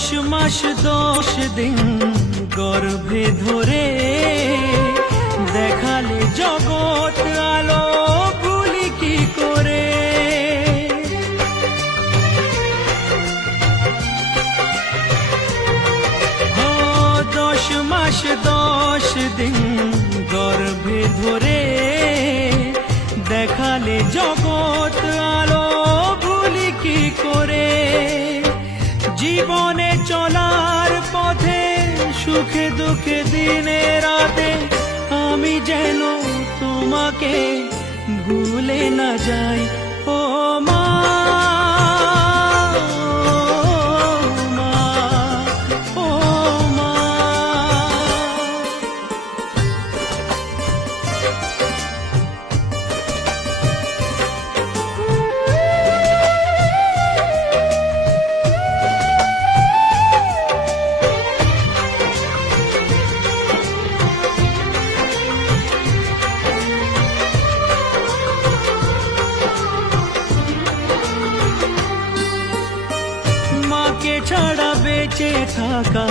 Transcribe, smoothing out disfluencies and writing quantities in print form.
10 মাস 10 দিন গর্ভে ধরে দেখালে জগৎ আলো ভুলি কি করে। 10 মাস 10 দিন গর্ভে ধরে দেখালে জগৎ আলো ভুলি কি করে। জীবনে চলার পথে সুখে দুঃখে দিনে রাতে আমি যেন তোমাকে ভুলে না যাই। ও মা, ও মা। মাকে ছাড়া বেঁচে থাকা